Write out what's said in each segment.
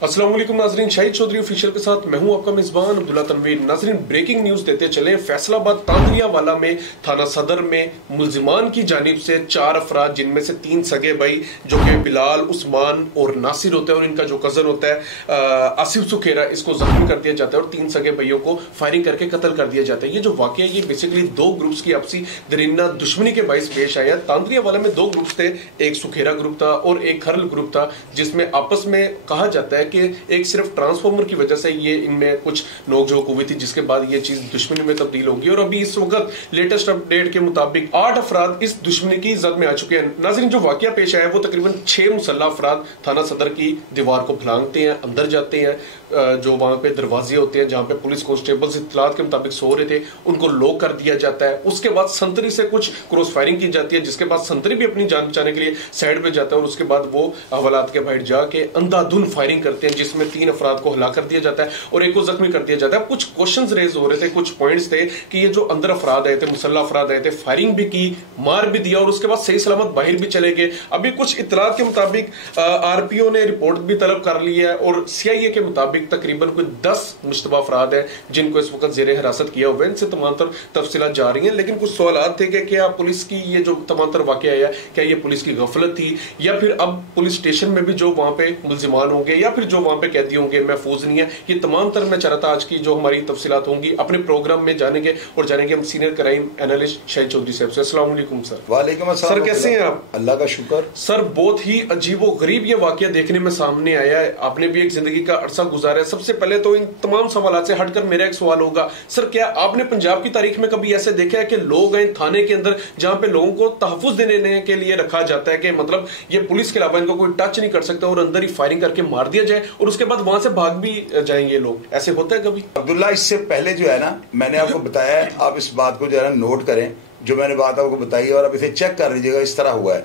अस्सलाम वालेकुम नाजरीन, शाहिद चौधरी ऑफिशियल के साथ मैं हूं आपका मेजबान अब्दुल्ला तनवीर। नाजरीन, ब्रेकिंग न्यूज देते चले। फैसलाबाद तांदरियावाला में थाना सदर में मुलजिमान की जानिब से 4 अफराद, जिनमें से 3 सगे भाई जो कि बिलाल, उस्मान और नासिर होता है, और इनका जो कजन होता है आसिफ सुखेरा, इसको जख्मी कर दिया जाता है और 3 सगे भाइयों को फायरिंग करके कत्ल कर दिया जाता है। ये जो वाकया है ये बेसिकली 2 ग्रुप्स की आपसी दरिंदा दुश्मनी के बाइस पेश आया। तांदरियावाला में 2 ग्रुप्स थे, एक सुखेरा ग्रुप था और एक खरल ग्रुप था, जिसमें आपस में कहा जाता है कि एक सिर्फ ट्रांसफार्मर की वजह से ये इनमें कुछ नोकझोंक हुई थी, जिसके बाद ये चीज दुश्मनी में तब्दील होगी। और अभी इस वक्त लेटेस्ट अपडेट के मुताबिक 8 अफराद इस दुश्मनी की जद में आ चुके हैं। नाज़रीन, जो वाकया पेश आया है वो तकरीबन 6 मुसल्ला अफराद थाना सदर की दीवार को फलांगते हैं, अंदर जाते हैं। जो वहां पे दरवाजे होते हैं जहां पे पुलिस कांस्टेबल्स इत्तलात के मुताबिक सो रहे थे, उनको लॉक कर दिया जाता है। उसके बाद संतरी से कुछ क्रॉस फायरिंग की जाती है, जिसके बाद संतरी भी अपनी जान बचाने के लिए साइड पे जाता है और उसके बाद वो हवालात के बाहर जाके अंधाधुन फायरिंग करते हैं, जिसमें 3 अफराद को हला कर दिया जाता है और एक को जख्मी कर दिया जाता है। कुछ क्वेश्चंस रेज हो रहे थे, कुछ पॉइंट्स थे कि ये जो अंदर अफराद आए थे, मुसल्ला अफराद आए थे, फायरिंग भी की, मार भी दिया और उसके बाद सही सलामत बाहर भी चले गए। अभी कुछ इत्तलात के मुताबिक आरपीओ ने रिपोर्ट भी तलब कर ली है और सीआईए के मुताबिक तकरीबन कुछ 10 मुश्तबा अफराद हैं जिनको इस वक्त जेरे हिरासत किया हुआ है। इनसे तमाम तफसीलात जा रही हैं, लेकिन कुछ सवाल थे कि क्या पुलिस की ये जो तमाम वाकया है, क्या ये पुलिस की गफलत थी, या फिर अब पुलिस स्टेशन में भी जो वहां पे मुलजिमान होंगे या फिर जो वहां पे कैदी होंगे महफूज नहीं है। ये तमाम तर मैं चाह रहा था आज की जो हमारी तफसीलात होंगी अपने प्रोग्राम में जानेंगे और जानेंगे हम senior crime analyst Shahid Chaudhary साहब से। अस्सलाम वालेकुम सर। वालेकुम अस्सलाम सर, कैसे हैं आप? अल्लाह का शुक्र सर। बहुत ही अजीबो गरीब ये वाकया देखने में सामने आया है। आपने भी एक जिंदगी का अरसा गुजारा है। सबसे पहले तो इन तमाम सवालों से हटकर मेरा एक सवाल होगा, सर क्या आपने पंजाब की तारीख में कभी ऐसे देखा है कि लोग हैं थाने के अंदर जहां पे लोगों को तहफ्फुज देने के लिए रखा जाता है कि मतलब ये पुलिस के अलावा इनको कोई टच नहीं कर सकता और अंदर ही फायरिंग करके मार दिया जाए और उसके बाद वहां से भाग भी जाएंगे लोग? ऐसे होता है कभी? अब्दुल्ला, इससे पहले जो है ना, मैंने आपको बताया है, आप इस बात को जो है ना नोट करें, जो मैंने बात आपको बताई है, और आप इसे चेक कर लीजिएगा। इस तरह हुआ है,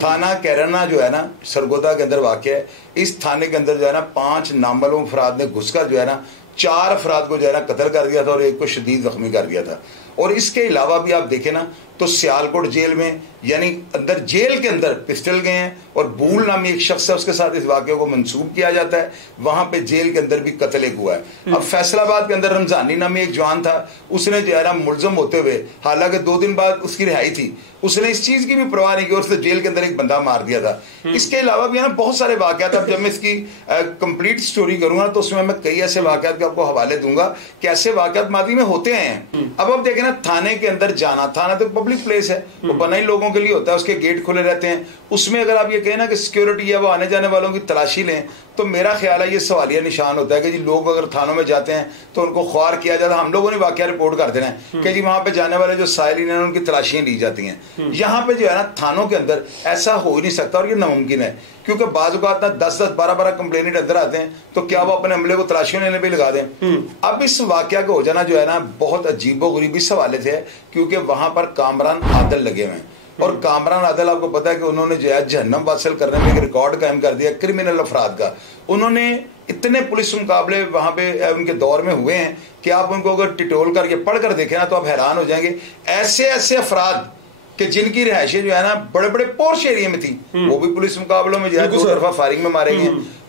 थाना कैराना जो है ना सरगोदा के अंदर वाक़या है। इस थाने के अंदर जो है ना 5 नामालूम अफराद ने घुसकर जो है ना 4 अफराद को जो है ना कत्ल कर दिया था और एक को शदीद जख्मी कर दिया था। और इसके अलावा भी आप देखें ना तो सियालकोट जेल में, यानी अंदर जेल के अंदर पिस्टल गए हैं और बूल नामी एक शख्स है, उसके साथ इस वाक़े को मंसूब किया जाता है। वहां पे जेल के अंदर भी कत्ल एक हुआ है। अब फैसलाबाद के अंदर रमजानी नामी एक जवान था, उसने जो है ना मुलजम होते हुए, हालांकि 2 दिन बाद उसकी रिहाई थी, उसने इस चीज की भी परवाह नहीं की और उसने जेल के अंदर एक बंदा मार दिया था। इसके अलावा भी है ना बहुत सारे वाक़यात। अब जब मैं इसकी कंप्लीट स्टोरी करूंगा तो उसमें मैं कई ऐसे वाक़यात के आपको हवाले दूंगा कि ऐसे वाक़यात मादी में होते हैं। अब आप देखें ना, थाने के अंदर जाना, थाना तो पब्लिक प्लेस है, वो बना ही लोगों के लिए होता है, उसके गेट खुले रहते हैं। उसमें अगर आप ये कहें ना कि सिक्योरिटी है, वो आने जाने वालों की तलाशी लें, तो मेरा ख्याल है ये सवालिया निशान होता है कि जी लोग अगर थानों में जाते हैं तो उनको ख्वार किया जाता है। हम लोगों ने वाकया रिपोर्ट कर देना है कि जी वहां पे जाने वाले जो साइलिन हैं उनकी तलाशियां ली जाती हैं। यहाँ पे जो है ना थानों के अंदर ऐसा हो ही नहीं सकता और ये नामुमकिन है, क्योंकि बाज़ औक़ात ना 10-10, 12-12 कंप्लेनेंट अंदर आते हैं, तो क्या वो अपने अमले को तलाशियों लेने पर लगा दें? अब इस वाकया का हो जाना जो है ना बहुत अजीबो गरीब इस हवाले से है क्योंकि वहां पर कामरान आदल लगे हुए हैं। और कामरान आदल, आपको पता है कि उन्होंने जो है जहन्नम वासिल करने में एक रिकॉर्ड कायम कर दिया क्रिमिनल अफराद का। उन्होंने इतने पुलिस मुकाबले वहां पे उनके दौर में हुए हैं कि आप उनको अगर टिटोल करके पढ़ कर देखें ना तो आप हैरान हो जाएंगे। ऐसे ऐसे अफराद कि जिनकी रिहायशें जो है ना बड़े बड़े पोर्श एरिया में थी, वो भी पुलिस मुकाबलों में जो है 2 तरफा फायरिंग में मारे गए।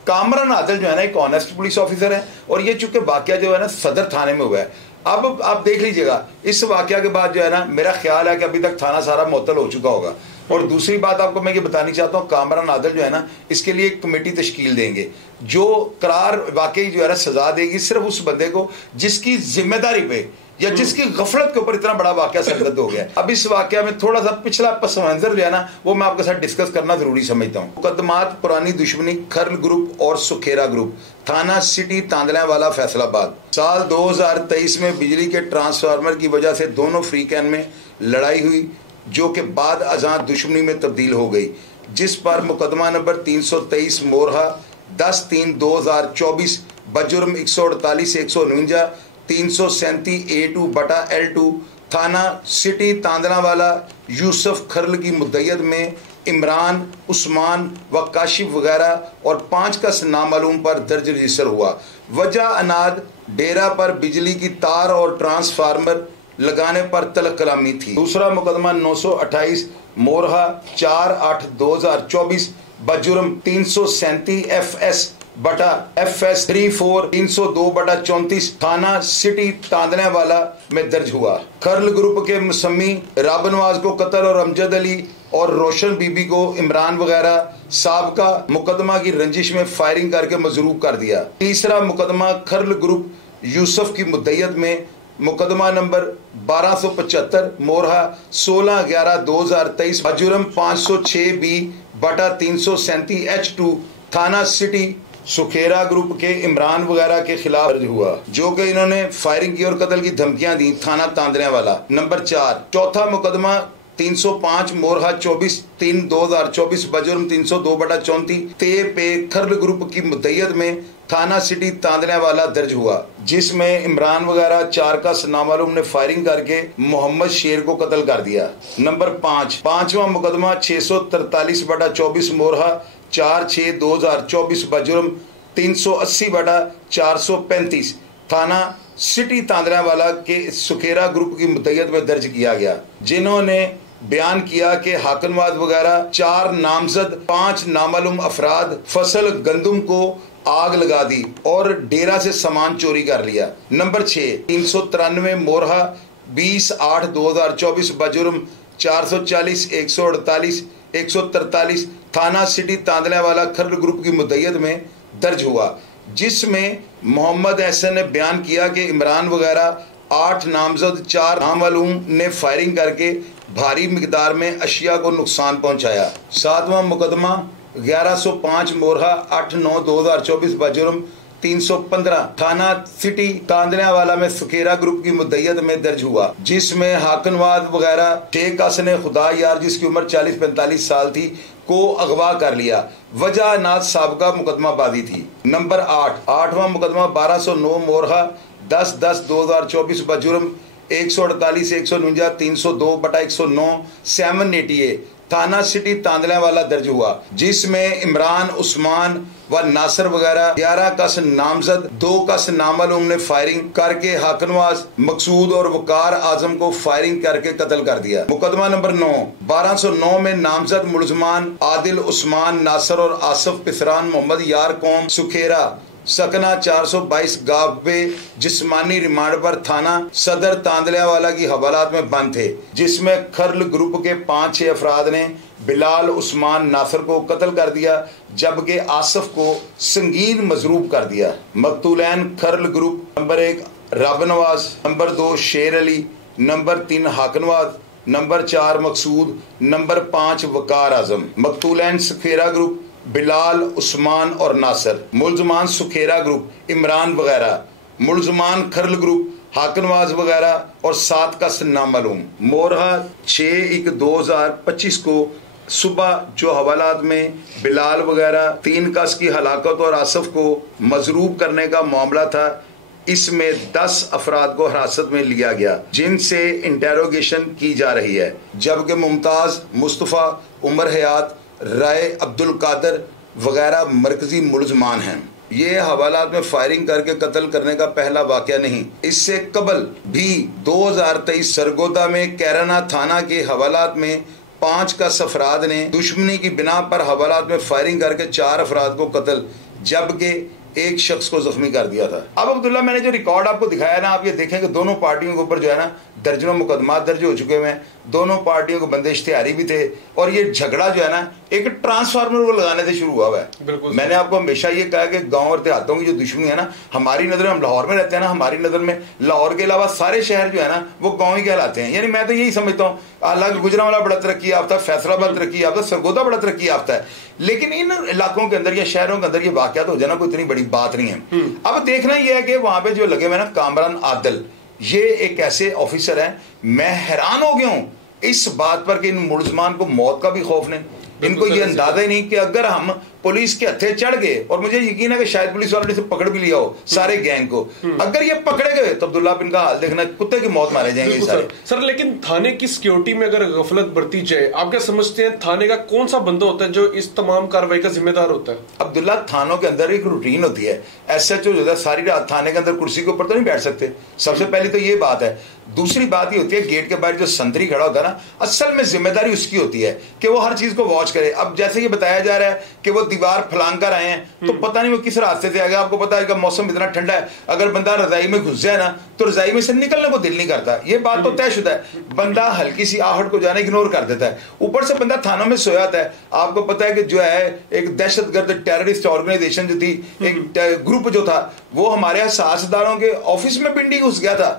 कामरान आदल जो है ना एक ऑनेस्ट पुलिस ऑफिसर है और ये चूंकि वाकया जो है ना सदर थाने में हुआ है। अब आप देख लीजिएगा, इस वाकया के बाद जो है ना मेरा ख्याल है कि अभी तक थाना सारा मुअत्तल हो चुका होगा। और दूसरी बात आपको मैं ये बतानी चाहता हूँ, कामरान आदल जो है ना इसके लिए एक कमेटी तश्कील देंगे जो करार वाकई जो है ना सजा देगी सिर्फ उस बंदे को जिसकी जिम्मेदारी पे या जिसकी गफलत के ऊपर इतना बड़ा वाकया सरगर्द हो गया। अब इस वाकया में थोड़ा सा पिछला पस मंजर जो है ना वो मैं आपके साथ डिस्कस करना जरूरी समझता हूँ। मुकदमात पुरानी दुश्मनी, खरल ग्रुप और सुखेरा ग्रुप, थाना सिटी तांदलावाला फैसलाबाद। साल 2023 में बिजली के ट्रांसफार्मर की वजह से दोनों फ्रीकैन में लड़ाई हुई जो कि बाद अज़ां दुश्मनी में तब्दील हो गई, जिस पर मुकदमा नंबर 323 मोरहा 10/3/2024 बजुर्म 148-149 337 A2/L2 थाना सिटी तांदलावाला यूसुफ खरल की मुद्दयत में इमरान, उस्मान व काशिफ वगैरह और 5 का नामालूम पर दर्ज रजिस्टर हुआ। वजह अनाद डेरा पर बिजली की तार और ट्रांसफार्मर लगाने पर तलब कलामी थी। दूसरा मुकदमा 928 मोरहा 4/8/2024 बजुर्म 337 FS बटा FS 34302/34 थाना सिटी तांदनेवाला में दर्ज हुआ। खर्ल ग्रुप के मुसम्मी राबनवाज को कत्ल और अमजद अली और रोशन बीबी को इमरान वगैरह साबका मुकदमा की रंजिश में फायरिंग करके मजरूब कर दिया। तीसरा मुकदमा खर्ल ग्रुप यूसुफ की मुद्दयत में मुकदमा नंबर 1275 मोरहा 16/11/2023 जुर्म 506B/337 H2 थाना सिटी सुखेरा ग्रुप के इमरान वगैरह के खिलाफ दर्ज हुआ, जो कि इन्होंने फायरिंग की और कत्ल की धमकियां दी। थाना तांदनेवाला। नंबर 4 चौथा मुकदमा 305 मोरहा 24/3/2024 बजुर्म 302/34 ते पे खर्ल ग्रुप की मुद्दयत में थाना सिटी तांदनेवाला दर्ज हुआ, जिसमें इमरान वगैरह 4 का नामालूम ने फायरिंग करके मोहम्मद शेर को कत्ल कर दिया। नंबर 5 पांचवा मुकदमा 643/24 मोरहा 4/6/2024 बजुर्म 380/435 थाना सिटी तांदनेवाला के सुखेरा ग्रुप की मुद्दयत में दर्ज किया गया, जिन्होंने बयान किया कि हाकनवाद वगैरह 4 नामजद 5 नामालूम अफराद फसल गंदुम को आग लगा दी और डेरा से सामान चोरी कर लिया। नंबर 6 393 मोरहा 20/8/2024 बजुर्म 440/148/143 थाना सिटी तांदनेवाला खर्ल ग्रुप की मुद्दयत में दर्ज हुआ, जिसमें मोहम्मद एहसन ने बयान किया कि इमरान वगैरह 8 नामजद 4 नामालूम ने फायरिंग करके भारी मिकदार में अशिया को नुकसान पहुंचाया। 7वां मुकदमा 1105 मोरहा 8/9/2024 बजुर्म 315 थाना सिटी तांदनेवाला में सुखेरा ग्रुप की मुद्दयत में दर्ज हुआ, जिसमें हाकनवाद वगैरह शेख ने खुदा यार जिसकी उम्र 40-45 साल थी को अगवा कर लिया। वजह नाज साबका मुकदमाबाजी थी। नंबर 8वां मुकदमा 1209 मोरहा 10/10/2024 बजुर्म 148/149 302/109 थाना सिटी तांदनेवाला दर्ज हुआ, जिसमें इमरान उस्मान व नासर वगैरह 11 का नामजद 2 का नामालूम ने फायरिंग करके हाकनवाज मकसूद और वकार आजम को फायरिंग करके कत्ल कर दिया। मुकदमा नंबर 9 1209 में नामजद मुलजमान आदिल उस्मान नासर और आसफ पिसरान मोहम्मद यार कौम सुखेरा सकना 422 गावे जिस्मानी रिमांड पर थाना सदर तांदनेवाला की हवालात में बंद थे, जिसमें खर्ल ग्रुप के 5-6 अफराद ने बिलाल उस्मान नासर को कत्ल कर दिया, जबकि आसफ को संगीन मजरूब कर दिया। मकतूलैन खर्ल ग्रुप नंबर 1 राबनवाज, नंबर 2 शेर अली, नंबर 3 हाकनवाद, नंबर 4 मकसूद, नंबर 5 वकार आजम। मकतूलैन सुखेरा ग्रुप बिलाल उस्मान और नासर। मुलजमान सुखेरा ग्रुप इमरान वगैरह। मुलजमान खर्ल ग्रुप हाकनवाज वगैरह और 7 का नामालूम। मोरहा 6/1/2025 को सुबह जो हवालात में बिलाल वगैरह 3 का की हलाकत और आसफ को मजरूब करने का मामला था, इसमें 10 अफराद को हिरासत में लिया गया, जिनसे इंटेरोगेशन की जा रही है, जबकि मुमताज मुस्तफ़ा उमर हयात राय अब्दुल कादर वगैरह मरकजी मुलजमान हैं। ये हवालात में फायरिंग करके कत्ल करने का पहला वाकया नहीं, इससे कबल भी 2023 सरगोदा में कैराना थाना के हवालात में 5 का अफराद ने दुश्मनी की बिना पर हवालात में फायरिंग करके 4 अफराद को कत्ल जबकि 1 शख्स को जख्मी कर दिया था। अब अब्दुल्ला मैंने जो रिकॉर्ड आपको दिखाया ना, आप ये देखें कि दोनों पार्टियों के ऊपर जो है ना दर्जनों मुकदमा दर्ज हो चुके हैं, दोनों पार्टियों को बंदे इश्तिहारी भी थे, और ये झगड़ा जो है ना एक ट्रांसफार्मर को लगाने से शुरू हुआ है। मैंने आपको हमेशा ये कहा कि गांव और देहातों की जो दुश्मनी है ना, हमारी नजर में, हम लाहौर में रहते हैं ना, हमारी नजर में लाहौर के अलावा सारे शहर जो है ना वो गाँव ही कहलाते हैं। यानी मैं तो यही समझता हूँ, हालांकि गुजरांवाला बड़ा तरक्की याफ्ता, फैसलाबाद तरक्की याफ्ता, सरगोदा बड़ा तरक्की याफ्ता है, लेकिन इन इलाकों के अंदर या शहरों के अंदर ये वाकयात हो जाना कोई इतनी बड़ी बात नहीं है। अब देखना यह है कि वहां पे जो लगे हुए ना कामरान आदिल, ये एक ऐसे ऑफिसर हैं, मैं हैरान हो गया हूं इस बात पर कि इन मुलजमान को मौत का भी खौफ नहीं, इनको ये अंदाजा ही नहीं कि अगर हम पुलिस के हथे चढ़ गए, और मुझे यकीन है कि शायद पुलिस वालों ने इसे पकड़ भी लिया हो सारे गैंग को, अगर ये पकड़े गए तो अब्दुल्ला बिन का हाल देखना, कुत्ते की मौत मारे जाएंगे सारे। सर लेकिन थाने की सिक्योरिटी में अगर गफलत बरती जाए, आप क्या समझते हैं थाने का कौन सा बंदा होता है जो इस तमाम कार्रवाई का जिम्मेदार होता है? अब्दुल्ला, थानों के अंदर एक रूटीन होती है, एसएचओ जो है सारी रात थाने के अंदर कुर्सी के ऊपर तो नहीं बैठ सकते, सबसे पहले तो ये बात है। दूसरी बात ये होती है, गेट के बाहर जो संतरी खड़ा होता है ना, असल में जिम्मेदारी उसकी होती है कि वो हर चीज को वॉच करे। अब जैसे ये बताया जा रहा है कि वो दीवार फलांग कर आए हैं, तो पता नहीं वो किस रास्ते से आएगा। आपको पता है कि मौसम इतना ठंडा है, अगर बंदा रजाई में घुस जाए ना तो रजाई में से निकलने को दिल नहीं करता। ये बात तो तयशुदा है। बंदा हल्की सी आहट को जाने इग्नोर कर देता है, ऊपर से बंदा थानों में सोया था है। आपको पता है कि जो है एक दहशतगर्द टेररिस्ट ऑर्गेनाइजेशन जो थी, एक ग्रुप जो था, वो हमारे साहसदारों के ऑफिस में पिंडी घुस गया था।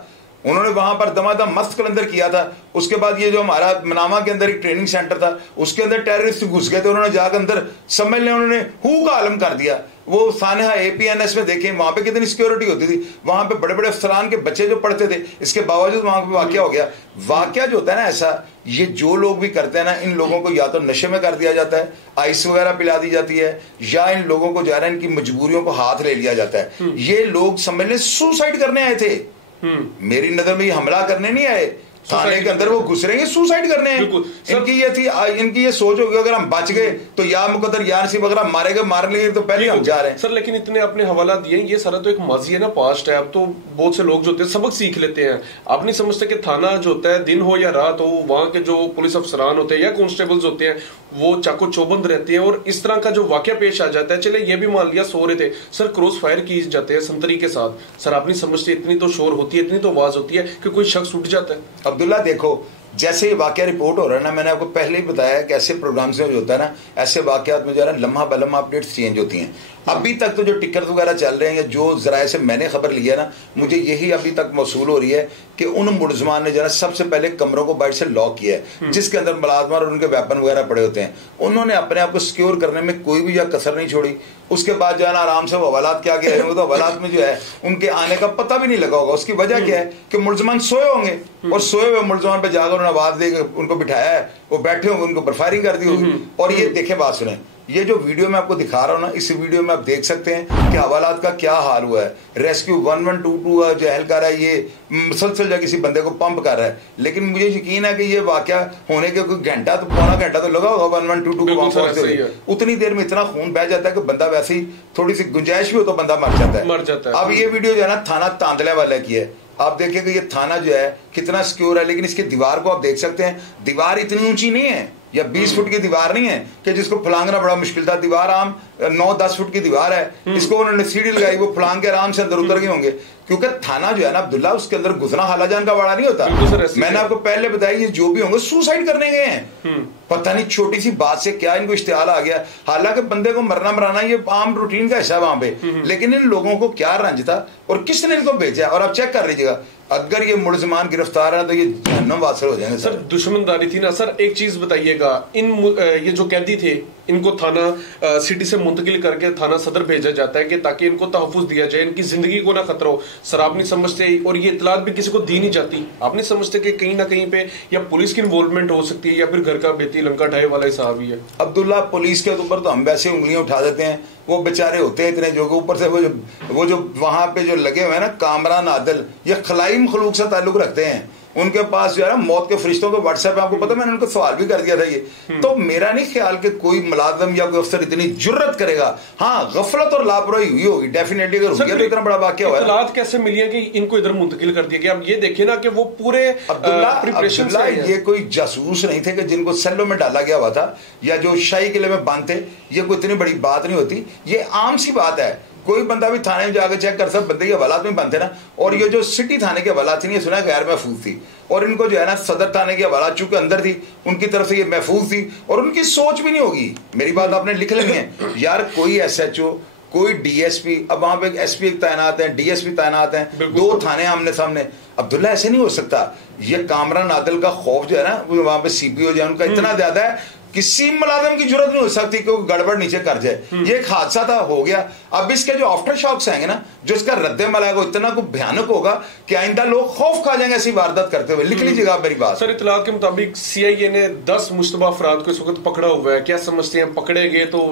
उन्होंने वहां पर दमादम मस्त कलंदर किया था। उसके बाद ये जो हमारा मनामा के अंदर एक ट्रेनिंग सेंटर था, उसके अंदर टेररिस्ट घुस गए थे। उन्होंने जाकर अंदर समझ लें, उन्होंने हू का आलम कर दिया। वो सानहा APNS में देखें, वहां पे कितनी सिक्योरिटी होती थी, वहां पे बड़े बड़े अफसरान के बच्चे जो पढ़ते थे, इसके बावजूद वहां पे वाकया हो गया। वाकया जो होता है ना ऐसा, ये जो लोग भी करते हैं ना, इन लोगों को या तो नशे में कर दिया जाता है, आइस वगैरह पिला दी जाती है, या इन लोगों को जो है ना इनकी मजबूरियों को हाथ ले लिया जाता है। ये लोग समझ लें सुसाइड करने आए थे, मेरी नजर में ये हमला करने नहीं आए। थाने के अंदर वो घुस रहे हैं सुसाइड करने हैं। इनकी ये थी, इनकी ये सोच होगी अगर हम बच गए तो या मुकद्दर या नसीब, अगर हम मारेंगे मार लेंगे तो पहले हम जा रहे हैं। सर लेकिन इतने अपने हवाला दिए, ये सारा तो एक माजी है ना, पास्ट है। अब तो बहुत से लोग जो होते हैं सबक सीख लेते हैं। आप नहीं समझते कि थाना जो होता है दिन हो या रात हो, वहां के जो पुलिस अफसरान होते हैं या कांस्टेबल्स होते हैं वो चाको चौबंद रहते हैं, और इस तरह का जो वाकया पेश आ जाता है, चले ये भी मान लिया सो रहे थे सर, क्रॉस फायर की जाते हैं संतरी के साथ। सर आप नहीं समझते, इतनी तो शोर होती है, इतनी तो आवाज होती है कि कोई शख्स उठ जाता है। अब्दुल्ला देखो, जैसे ये वाकया रिपोर्ट हो रहा है ना, मैंने आपको पहले ही बताया कि ऐसे प्रोग्राम से जो होता है ना, ऐसे वाकयात में जो है ना लम्हा बलम्हा अपडेट्स चेंज होती हैं। अभी तक तो जो टिकट वगैरह चल रहे हैं, जो जराए से मैंने खबर ली है ना, मुझे यही अभी तक मौसूल हो रही है कि उन मुलजमान ने जो है सबसे पहले कमरों को बाहर से लॉक किया है, जिसके अंदर मुलाजमान और उनके वेपन वगैरह पड़े होते हैं। उन्होंने अपने आप को सिक्योर करने में कोई भी कसर नहीं छोड़ी। उसके बाद जो है ना आराम से वो हवालात के आगे रहेंगे, तो हवालात में जो है उनके आने का पता भी नहीं लगा होगा। उसकी वजह क्या है कि मुलजमान सोए होंगे, और सोए हुए मुलजमान पे जाकर उन्होंने आवाज देकर उनको बिठाया है, वो बैठे होंगे, उनको ऊपर फायरिंग कर दी होगी। और ये देखे, बात सुने, ये जो वीडियो मैं आपको दिखा रहा हूं ना, इस वीडियो में आप देख सकते हैं कि हवालात का क्या हाल हुआ है। रेस्क्यू 1122 जो एहलकार है ये मुसलसल जो किसी बंदे को पंप कर रहा है, लेकिन मुझे यकीन है कि ये वाकया होने के कोई घंटा तो पौना घंटा तो लगा होगा 1122 को वहां पहुंचते हुए। उतनी देर में इतना खून बह जाता है कि बंदा वैसे ही थोड़ी सी गुंजाइश भी हो तो बंदा मर जाता है। अब ये वीडियो जो है ना थाना तांदले वाले की है। आप देखिए कि ये थाना जो है कितना सिक्योर है, लेकिन इसकी दीवार को आप देख सकते हैं, दीवार इतनी ऊंची नहीं है, या 20 फुट की दीवार नहीं है कि जिसको फलांगना बड़ा मुश्किल था। दीवार आम 9-10 फुट की दीवार है, इसको उन्होंने सीढ़ी लगाई, वो फलांग के आराम से अंदर उतर गए होंगे। क्योंकि थाना जो है ना अब्दुल्ला, उसके अंदर घुसना हालाजान का वाड़ा नहीं होता। मैंने आपको पहले बताया, ये जो भी होंगे सुसाइड करने गए हैं। पता नहीं छोटी सी बात से क्या इनको इश्तिहाल आ गया। हालांकि बंदे को मरना मराना ये आम रूटीन का हिस्सा है वहां पे, लेकिन इन लोगों को क्या रंज था और किसने इनको भेजा। और आप चेक कर लीजिएगा, अगर ये मुलजमान गिरफ्तार है तो ये जहन्नम वासिल हो जाएंगे। सर दुश्मनदारी थी ना सर। एक चीज बताइएगा, ये जो कैदी थे इनको थाना सिटी से मुंतकिल करके थाना सदर भेजा जाता है कि ताकि इनको तहफ़्फ़ुज़ दिया जाए, इनकी जिंदगी को ना खतरा हो। सर आप नहीं समझते, और ये इतलात भी किसी को दी नहीं जाती। आप नहीं समझते कि कहीं ना कहीं पे या पुलिस की इन्वॉल्वमेंट हो सकती है, या फिर घर का बेती लंका ढाई वाला हिसाब ही है। अब्दुल्ला पुलिस के ऊपर तो हम वैसे उंगलियां उठा देते हैं, वो बेचारे होते हैं इतने जो ऊपर से वो जो वहां पे जो लगे हुए हैं ना कामरान आदिल, ये खलाई मखलूक से ताल्लुक रखते हैं। उनके पास जो है ना मौत के फरिश्तों के व्हाट्सएप है, आपको पता, मैंने उनको सवाल भी कर दिया था ये। तो मेरा नहीं ख्याल कि कोई मुलाजम या कोई अफसर इतनी जुर्रत करेगा। हाँ, गफलत और लापरवाही हुई होगी डेफिनेटली, अगर हुई तो इतना बड़ा वाकया हुआ है। इत्तलात कैसे मिली है कि इनको इधर मुंतकिल कर दिया गया? अब ये देखिए ना कि वो पूरे प्रिपरेशन से ये कोई जासूस नहीं थे कि जिनको सेलों में डाला गया हुआ था या जो शाही किले में बांध थे। ये कोई इतनी बड़ी बात नहीं होती, ये आम सी बात है। कोई बंदा भी थाने में जाकर चेक कर सकता, बंदे के हवालात में बनते ना। और ये जो सिटी थाने के हवालात थी, ये सुना गैर महफूज थी, और इनको जो है ना सदर थाने की हवालात चूंकि अंदर थी, उनकी तरफ से ये महफूज थी, और उनकी सोच भी नहीं होगी। मेरी बात आपने लिख लेनी है यार। कोई SHO, कोई DSP, अब वहां पे SP तैनात है, DSP तैनात है, 2 थाने आमने सामने। अब्दुल्ला ऐसे नहीं हो सकता। ये कामरान आदिल का खौफ जो है ना, वहां पे CPO जो है उनका इतना ज्यादा है, किसी मुलाजिम की जरूरत नहीं हो सकती कि गड़बड़ नीचे कर जाए। ये एक हादसा था, हो गया। अब इसके जो आफ्टर शॉक्स आएंगे ना, जो इसका रद्द-ए-अमल आएगा, इतना को भयानक होगा कि आइंदा लोग खौफ खा जाएंगे ऐसी वारदात करते हुए। लिख लीजिएगा मेरी बात। सर इत्तलात के मुताबिक CIA ने 10 मुश्तबा अफराद को इस वक्त पकड़ा हुआ है। क्या समझते हैं, पकड़े गए तो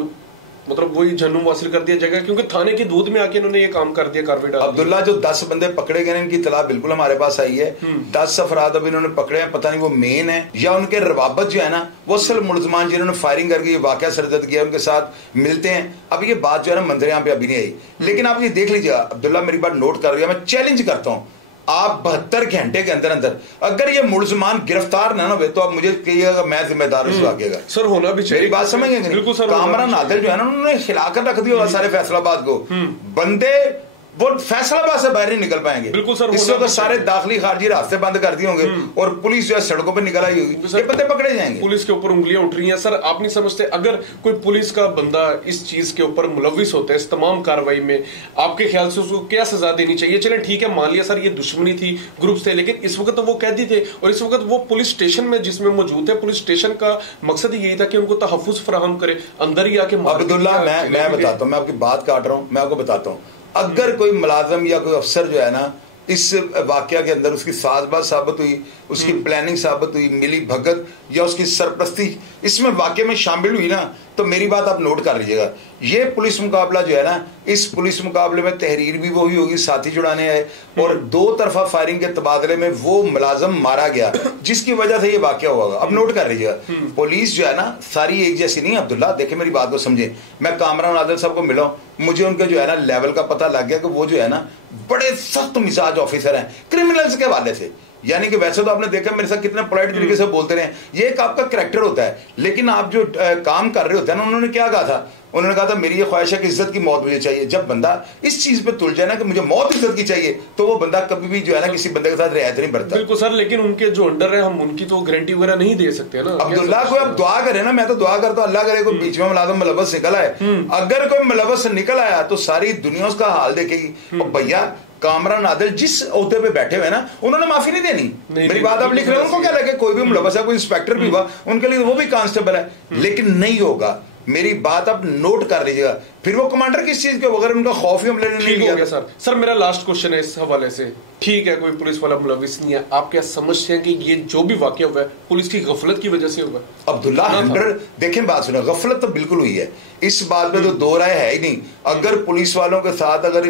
मतलब वही जन्नूम हासिल कर दिया जाएगा? क्योंकि थाने की दूध में आके इन्होंने ये काम कर दिया, कार्रवाई डाल। अब्दुल्ला जो 10 बंदे पकड़े गए, इनकी इत्तला बिल्कुल हमारे पास आई है। 10 अफराद अब इन्होंने पकड़े हैं, पता नहीं वो मेन है या उनके रवाबत जो है ना, वो असल मुलजमान जिन्होंने फायरिंग करके ये वाकया सरजद किया, उनके साथ मिलते हैं। अब ये बात जो है ना मंजर यहाँ पे अभी नहीं आई, लेकिन आप ये देख लीजिएगा अब्दुल्ला, मेरी बात नोट कर रही है, मैं चैलेंज करता हूँ, आप 72 घंटे के अंदर अंदर अगर ये मुलजमान गिरफ्तार ना हुए तो आप मुझे कहिएगा मैं जिम्मेदार इस वाकये का। सर होना भी चाहिए, मेरी बात समझेंगे। कामरान आदिल जो है ना उन्होंने हिलाकर रख दिया सारे फैसलाबाद को। बंदे वो फैसलाबाद से बाहर नहीं निकल पाएंगे। बिल्कुल सर, इस वक्त सारे दाखिली खारजी रास्ते बंद कर दिए होंगे और पुलिस जो है सड़कों पे निकल आई होगी, ये बंदे पकड़े जाएंगे। पुलिस के ऊपर उंगलियां उठ रही हैं। सर आप नहीं समझते अगर कोई पुलिस का बंदा इस चीज के ऊपर मुलविस होता है इस तमाम कार्रवाई में, आपके ख्याल से उसको क्या सजा देनी चाहिए? चले ठीक है, मान लिया सर ये दुश्मनी थी, ग्रुप थे, लेकिन इस वक्त तो वो कैदी थे और इस वक्त वो पुलिस स्टेशन में जिसमें मौजूद है, पुलिस स्टेशन का मकसद यही था कि उनको तहफ्फुज़ फराहम करे, अंदर ही आके। अब्दुल्ला मैं बताता हूँ, मैं आपकी बात काट रहा हूँ, मैं आपको बताता हूँ। अगर कोई मुलाजम या कोई अफसर जो है ना इस वाकया के अंदर उसकी साजबाज साबित हुई, उसकी प्लानिंग साबित हुई, मिली भगत या उसकी सरपरस्ती इसमें वाकये में शामिल हुई ना, तो मेरी बात आप नोट कर लीजिएगा, ये पुलिस मुकाबला जो है ना, इस पुलिस मुकाबले में तहरीर भी वही होगी, साथी जुड़ाने आए और दो तरफा फायरिंग के तबादले में वो मुलाजम मारा गया जिसकी वजह से ये वाकया हुआ। अब नोट कर लीजिएगा, पुलिस जो है ना सारी एक जैसी नहीं है अब्दुल्ला। देखिए मेरी बात को समझे, मैं कामरान आदिल साहब को मिला, मुझे उनके जो है ना लेवल का पता लग गया कि वो जो है ना बड़े सख्त मिजाज ऑफिसर हैं क्रिमिनल्स के हवाले से। यानी कि वैसे तो आपने देखा मेरे साथ कितने पोलाइट तरीके से बोलते रहे, ये एक आपका कैरेक्टर होता है, लेकिन आप जो काम कर रहे होते हैं ना, उन्होंने क्या कहा था, उन्होंने कहा था मेरी ये ख्वाहिश है कि इज्जत की मौत मुझे चाहिए। जब बंदा इस चीज पे तुल जाए ना कि मुझे मौत इज्जत की चाहिए, तो वो बंदा कभी भी जो है ना किसी बंदे के साथ रियायत नहीं बरतता। बिल्कुल सर, लेकिन उनके जो अंडर है हम उनकी तो गारंटी वगैरह नहीं दे सकते ना अब्दुल्ला को। आप दुआ करें ना, मैं तो दुआ करता हूँ अल्लाह करे कोई बीच में मुलाजम मुलव्वस निकल आए। अगर कोई मुलव्वस निकल आया तो सारी दुनिया उसका हाल देखेगी। और भैया कामरान आदिल जिस ओहदे पे बैठे हुए ना, उन्होंने माफी नहीं देनी। मेरी बात आप लिख रहे हैं, उनको क्या लगे कोई भी मुलव्वस है, कोई इंस्पेक्टर भी हुआ, उनके लिए वो भी कांस्टेबल है, लेकिन नहीं होगा। मेरी बात आप नोट कर लीजिएगा। फिर वो कमांडर किस चीज के, अगर उनका खौफ ही हमले नहीं किया। सर मेरा लास्ट क्वेश्चन है इस हवाले से, ठीक है कोई पुलिस वाला मुलविस नहीं है, आप क्या समझते हैं कि ये जो भी वाकया हुआ है पुलिस की गफलत की वजह से हुआ? अब्दुल्ला 100 देखें बात सुनो, गफलत तो बिल्कुल हुई है, इस बात पे तो दो राय है ही नहीं। अगर पुलिस वालों के साथ अगर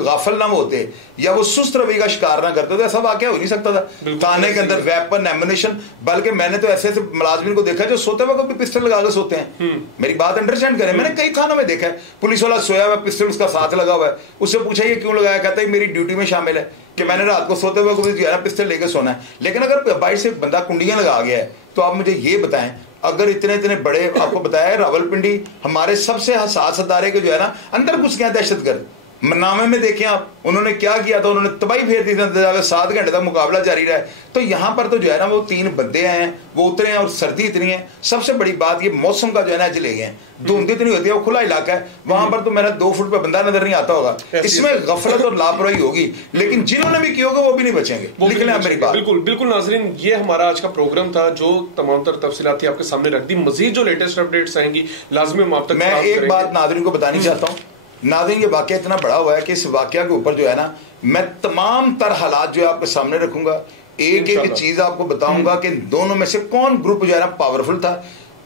गाफिल ना होते या वो सुस्त रवैये का शिकार ना करते तो ऐसा वाकया हो नहीं सकता था। थाने के अंदर वेपन एम्युनिशन, बल्कि मैंने तो ऐसे ऐसे मुलाजिमिन को देखा जो सोते वक्त भी पिस्टल लगा के सोते हैं। मेरी बात अंडरस्टैंड करें, मैंने कई थानों में देखा है पुलिस वाला सोया हुआ पिस्टल उसका साथ लगा हुआ है, उससे पूछा ये क्यों लगाया, कहता है मेरी ड्यूटी में शामिल है कि मैंने रात को सोते हुए जो है ना पिस्टल लेकर सोना है। लेकिन अगर बाइट से बंदा कुंडियां लगा गया है तो आप मुझे ये बताएं, अगर इतने इतने बड़े आपको बताया है रावलपिंडी हमारे सबसे हसास अदारे के जो है ना अंदर घुस गया दहशतगर्द, मनामे में देखें आप उन्होंने क्या किया था, उन्होंने तबाही फेर दी थी, 7 घंटे तक मुकाबला जारी रहा है। तो यहाँ पर तो जो है ना वो 3 बंदे हैं वो उतरे हैं और सर्दी इतनी है। सबसे बड़ी बात ये मौसम का जो है ना चले गए हैं, धुंध इतनी होती है, वो खुला इलाका है, वहां पर तो मेरा 2 फुट पे बंदा नजर नहीं आता होगा। इसमें गफलत और लापरवाही होगी, लेकिन जिन्होंने भी किया होगा वो भी नहीं बचेंगे। लिख लें मेरी बात। बिल्कुल बिल्कुल नाजरीन, ये हमारा आज का प्रोग्राम था जो तमाम तर तफसीलात आपके सामने रख दी। मजीद जो लेटेस्ट अपडेट्स आएंगी लाजमी हम आप तक। मैं एक बात नाजरीन को बतानी चाहता हूँ, नाज़रीन ये वाकया इतना बड़ा हुआ है कि इस वाकया के ऊपर जो है ना मैं तमाम तर हालात जो है आपके सामने रखूंगा, एक एक चीज आपको बताऊंगा कि दोनों में से कौन ग्रुप जो है ना पावरफुल था,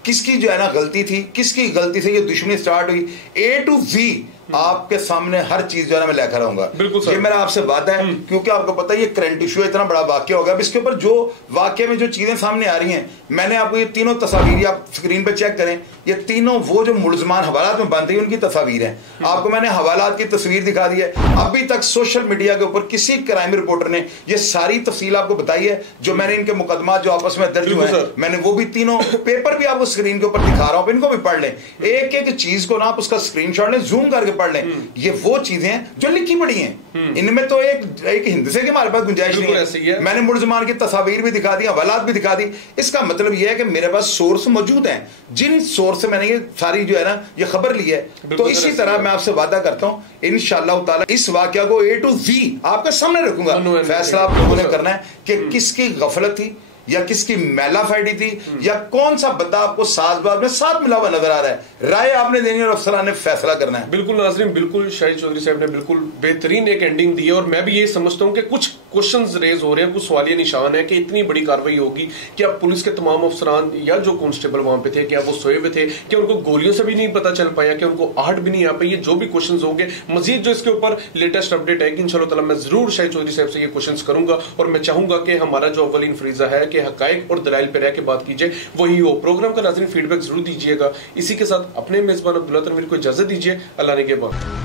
किसकी जो है ना गलती थी, किसकी गलती से ये दुश्मनी स्टार्ट हुई, A to Z आपके सामने हर चीज जो है ना मैं लेकर आऊंगा। ये मेरा आपसे वादा है, क्योंकि आपको पता है ये करंट इशू इतना बड़ा वाकया होगा। अब इसके ऊपर जो वाकये में जो चीजें सामने आ रही हैं, मैंने आपको ये तीनों तस्वीर आप स्क्रीन पे चेक करें, ये तीनों वो जो मुलजमान हवालात में बंद थे उनकी तस्वीर हैं। आपको मैंने हवालात की तस्वीर दिखा दी है। अभी तक सोशल मीडिया के ऊपर किसी क्राइम रिपोर्टर ने ये सारी तफसील आपको बताई है। जो मैंने इनके मुकदमा जो आपस में दर्ज हुए हैं, मैंने वो भी तीनों पेपर भी आपको स्क्रीन के ऊपर दिखा रहा हूं, इनको भी पढ़ लें। एक एक चीज को ना आप उसका स्क्रीनशॉट लें, जूम करके पढ़ लें। ये वो चीजें हैं जो लिखी पड़ी हैं, इनमें तो एक हिंदसे की हमारे पास गुंजाइश नहीं है। मैंने मुलजमान की तस्वीर भी दिखा दी, हवालात भी दिखा दी। इसका मतलब यह है कि मेरे पास सोर्स मौजूद हैं, जिन सोर्स से मैंने ये सारी जो है ना ये खबर ली है। तो इसी तरह मैं आपसे वादा करता हूं इंशाअल्लाह ताला इस वाकया को A to Z आपके सामने रखूंगा। फैसला आप लोगों ने करना है कि किसकी गफलत थी या किसकी मैलाफाइडी थी या कौन सा बंदा आपको साजबाज में साथ मिला हुआ नजर आ रहा है। राय आपने देनी और अफसरान ने फैसला करना है। बिल्कुल नाज़रीन, बिल्कुल शाहिद चौधरी साहब ने बिल्कुल बेहतरीन एक एंडिंग दी है। और मैं भी ये समझता हूँ कि कुछ क्वेश्चंस रेज हो रहे हैं, कुछ सवालिया निशान है कि इतनी बड़ी कार्रवाई होगी, क्या पुलिस के तमाम अफसरान या जो कांस्टेबल वहां पे थे क्या वो सोए हुए थे, क्या उनको गोलियों से भी नहीं पता चल पाया, क्या उनको आहट भी नहीं आ पाई? ये जो भी क्वेश्चंस होंगे, मजीद जो इसके ऊपर लेटेस्ट अपडेट है कि इंशाअल्लाह ताला मैं जरूर शाहिद चौधरी साहब से ये क्वेश्चंस करूंगा। और मैं चाहूंगा कि हमारा जो अव्वलीन फरीजा है कि हकायक और दलाइल पे रह के बात कीजिए, वही हो। प्रोग्राम का नाज़रीन फीडबैक जरूर दीजिएगा। इसी के साथ अपने मेजबान अब्दुल्ला तनवीर को इजाजत दीजिए। अल्लाह ने के बाद।